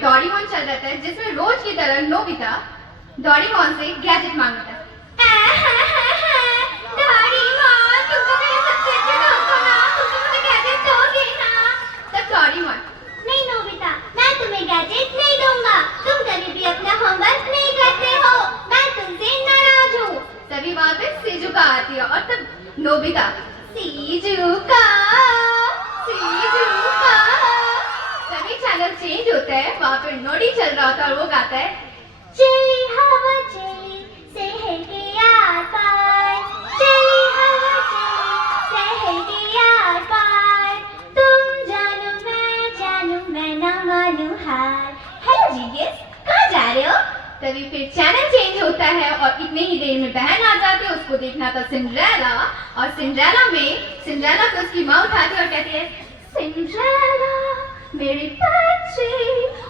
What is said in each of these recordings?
Doraemon चल रहा था, जिसमें रोज की तरह नोबिता डोरेमोन से गैजेट मांगता है। डोरेमोन, तुम तो मेरे सबसे अच्छे दोस्त हो ना, तुम तो मुझे गैजेट दोगे ना? तब डोरेमोन, नहीं नोबिता, मैं तुम्हें गैजेट नहीं दूंगा। तुम कभी भी अपना होमवर्क नहीं करते हो। मैं तुमसे नाराज हूँ। तभी वहाँ पे सिजुका आती है और तब नोबिता सिजुका सिजुका। तभी चैनल चेंज होता है, वहाँ पे नोडी चल रहा होता है और वो गाता है, चली हवा चली शहर के यार पार, चली हवा चली शहर के यार पार, तुम जानो मैं ना मानूं हार। हेलो जीएस, कहाँ जा रहे हो? तभी फिर चैनल चेंज होता है और इतने ही देर में बहन आ जाती है। उसको देखना था सिंड्रेला, और सिंड्रेला को उसकी माँ उठाती है और कहती है, सिंड्रेला मेरी बच्ची,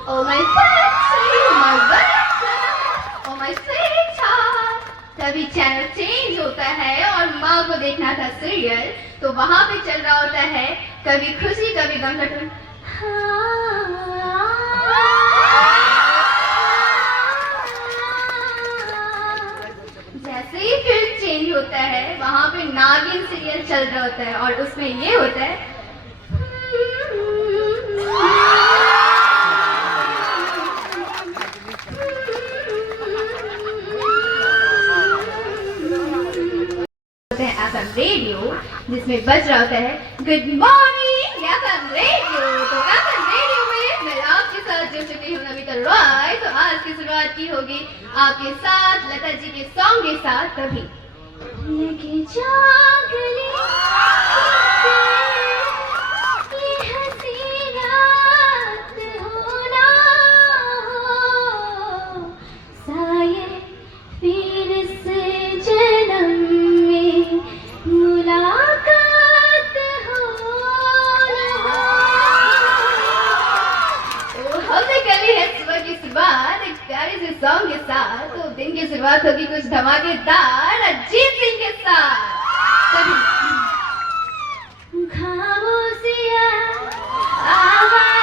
ओ माय बच्ची, माय बच्ची, ओ माय स्वीट हार्ट। तभी चैनल चेंज होता है और माँ को देखना था सीरियल, तो वहाँ पे चल रहा होता है कभी खुशी कभी गम का टून। जैसे ही फिर चेंज होता है, वहाँ पे नागिन सीरियल चल रहा होता है और उसमें ये होता है, एफएम रेडियो, जिसमें बज रहा होता है गुड मॉर्निंग एफएम रेडियो। तो एफएम रेडियो में मैं आपके साथ जुड़ चुकी हूँ नमिता रॉय। तो आज की शुरुआत की होगी आपके साथ लता जी के सॉन्ग के साथ, कभी लगे जागले ये हंसी रात हो ना हो, शायद फिर से जन्म में मुलाकात हो ना हो। तो हमने कर ली है सुबह की शुरुआत एक प्यारे से सॉन्ग के साथ। तो दिन की शुरुआत होगी कुछ धमाकेदार अजीत सिंह के साथ। खामोशियाँ आवाज़